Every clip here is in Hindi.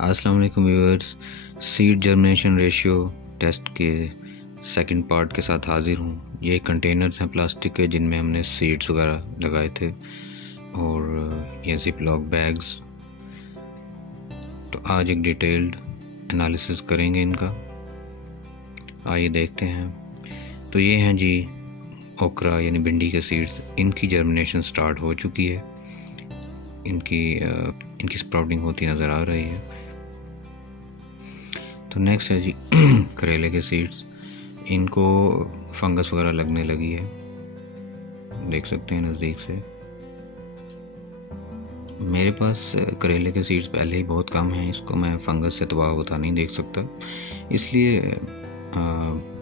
अस्सलाम वालेकुम viewers. Seed germination ratio test के सेकंड पार्ट के साथ हाज़िर हूँ। ये कंटेनर्स हैं प्लास्टिक के जिनमें हमने सीड्स वगैरह लगाए थे और ये जिप लॉक बैग्स। तो आज एक डिटेल्ड एनालिसिस करेंगे इनका। आइए देखते हैं। तो ये हैं जी ओकरा यानी भिंडी के सीड्स। इनकी जर्मिनेशन स्टार्ट हो चुकी है। इनकी स्प्राउटिंग होती नज़र आ रही है। तो नेक्स्ट है जी करेले के सीड्स। इनको फंगस वगैरह लगने लगी है, देख सकते हैं नज़दीक से। मेरे पास करेले के सीड्स पहले ही बहुत कम हैं, इसको मैं फंगस से तबाह होता नहीं देख सकता, इसलिए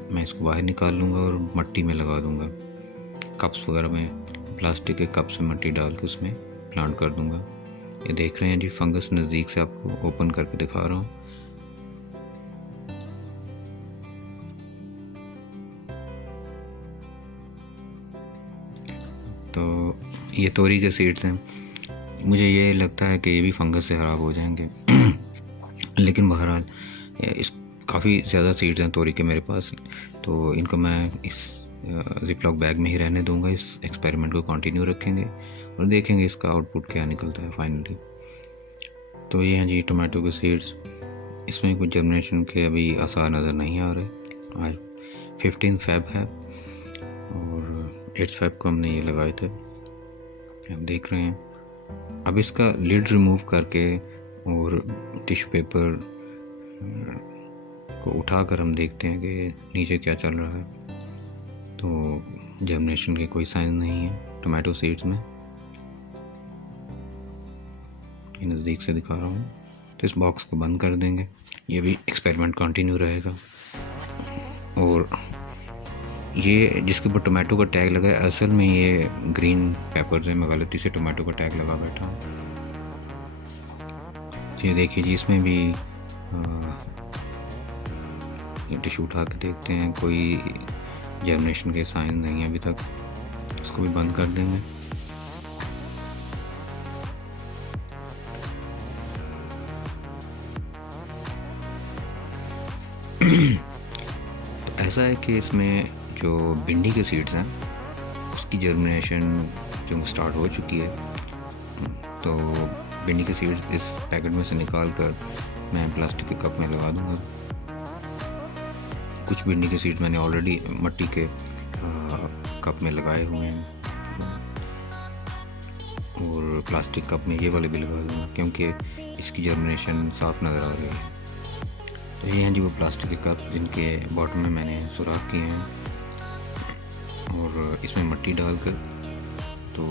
मैं इसको बाहर निकाल लूँगा और मिट्टी में लगा दूँगा। कप्स वगैरह में प्लास्टिक के कप से मिट्टी डाल के उसमें प्लांट कर दूँगा। ये देख रहे हैं जी फंगस नज़दीक से आपको ओपन करके दिखा रहा हूँ। तो ये तोरी के सीड्स हैं। मुझे ये लगता है कि ये भी फंगस से ख़राब हो जाएंगे लेकिन बहरहाल इस काफ़ी ज़्यादा सीड्स हैं तोरी के मेरे पास, तो इनको मैं इस जिप लॉक बैग में ही रहने दूंगा। इस एक्सपेरिमेंट को कंटिन्यू रखेंगे और देखेंगे इसका आउटपुट क्या निकलता है फाइनली। तो ये हैं जी टोमेटो के सीड्स। इसमें कुछ जर्मिनेशन के अभी आसार नज़र नहीं आ रहे। आज 15 फेब है और 8 फेब को हमने ये लगाए थे, आप देख रहे हैं। अब इसका लिड रिमूव करके और टिश्यू पेपर को उठाकर हम देखते हैं कि नीचे क्या चल रहा है। तो जर्मिनेशन के कोई साइन नहीं है टोमेटो सीड्स में। ये नज़दीक से दिखा रहा हूँ। तो इस बॉक्स को बंद कर देंगे, ये भी एक्सपेरिमेंट कंटिन्यू रहेगा। और ये जिसके ऊपर टोमेटो का टैग लगा है, असल में ये ग्रीन पेपर्स है। मैं गलती से टोमेटो का टैग लगा बैठा हूँ। ये देखिए जी, इसमें भी ये टिश्यू उठा के देखते हैं, कोई जर्मिनेशन के साइन नहीं है अभी तक। इसको भी बंद कर देंगे। तो ऐसा है कि इसमें जो भिंडी के सीड्स हैं उसकी जर्मिनेशन जो स्टार्ट हो चुकी है। तो भिंडी के सीड्स इस पैकेट में से निकाल कर मैं प्लास्टिक के कप में लगा दूंगा। कुछ भिंडी के सीड्स मैंने ऑलरेडी मिट्टी के कप में लगाए हुए हैं और प्लास्टिक कप में ये वाले भी लगा दूंगा क्योंकि इसकी जर्मिनेशन साफ नज़र आ रही है। तो ये हैं जी वो प्लास्टिक के कप जिनके बॉटम में मैंने सुराख किए हैं और इसमें मिट्टी डालकर तो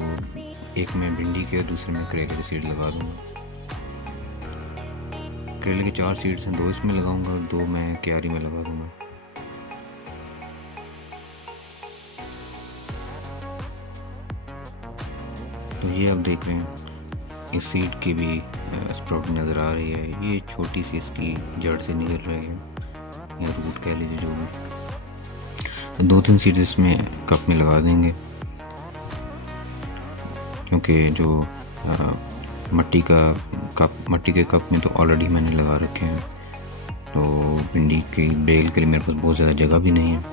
एक में भिंडी के और दूसरे में करेले के सीड लगा दूंगा। करेले के 4 सीड्स हैं, 2 इसमें लगाऊंगा और 2 मैं क्यारी में लगा दूंगा। तो ये आप देख रहे हैं इस सीड की भी स्प्राउट नज़र आ रही है। ये छोटी सी इसकी जड़ से निकल रही है या रूट कह लीजिए जो भी। 2-3 सीड्स इसमें कप में लगा देंगे क्योंकि जो मिट्टी के कप में तो ऑलरेडी मैंने लगा रखे हैं। तो भिंडी की बेल के लिए मेरे पास बहुत ज़्यादा जगह भी नहीं है।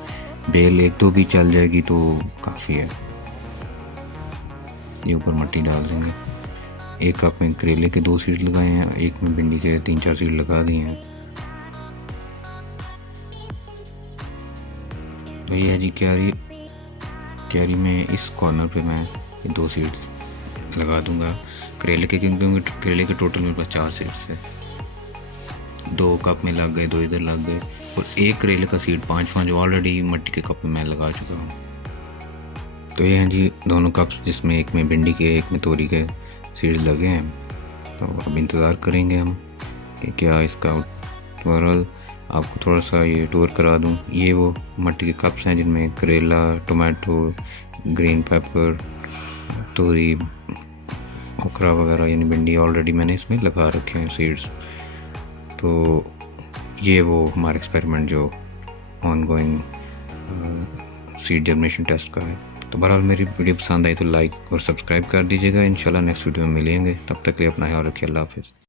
बेल 1-2 भी चल जाएगी तो काफ़ी है। ये ऊपर मिट्टी डाल देंगे। एक कप में करेले के 2 सीड लगाए हैं, एक में भिंडी के 3-4 सीड लगा दिए हैं। तो ये है जी क्यारी में इस कॉर्नर पे मैं 2 सीड्स लगा दूंगा करेले के, क्योंकि करेले के टोटल मेरे पास 4 सीड्स है। 2 कप में लग गए, 2 इधर लग गए और एक करेले का सीड 5 जो ऑलरेडी मिट्टी के कप में मैं लगा चुका हूँ। तो ये हैं जी दोनों कप्स जिसमें एक में भिंडी के एक में तोरी के सीड्स लगे हैं। तो अब इंतज़ार करेंगे हम कि क्या इसका ओवरऑल आपको थोड़ा सा ये टूर करा दूं। ये वो मिट्टी के कप्स हैं जिनमें करेला, टोमेटो, ग्रीन पेपर, तोरी, ओकरा वगैरह यानी भिंडी ऑलरेडी मैंने इसमें लगा रखे हैं सीड्स। तो ये वो हमारा एक्सपेरिमेंट जो ऑनगोइंग सीड जर्मिनेशन टेस्ट का है। तो बहरहाल मेरी वीडियो पसंद आई तो लाइक और सब्सक्राइब कर दीजिएगा। इंशाल्लाह नेक्स्ट वीडियो में मिलेंगे, तब तक के लिए अपना ख्याल रखिए। अल्लाह हाफिज़।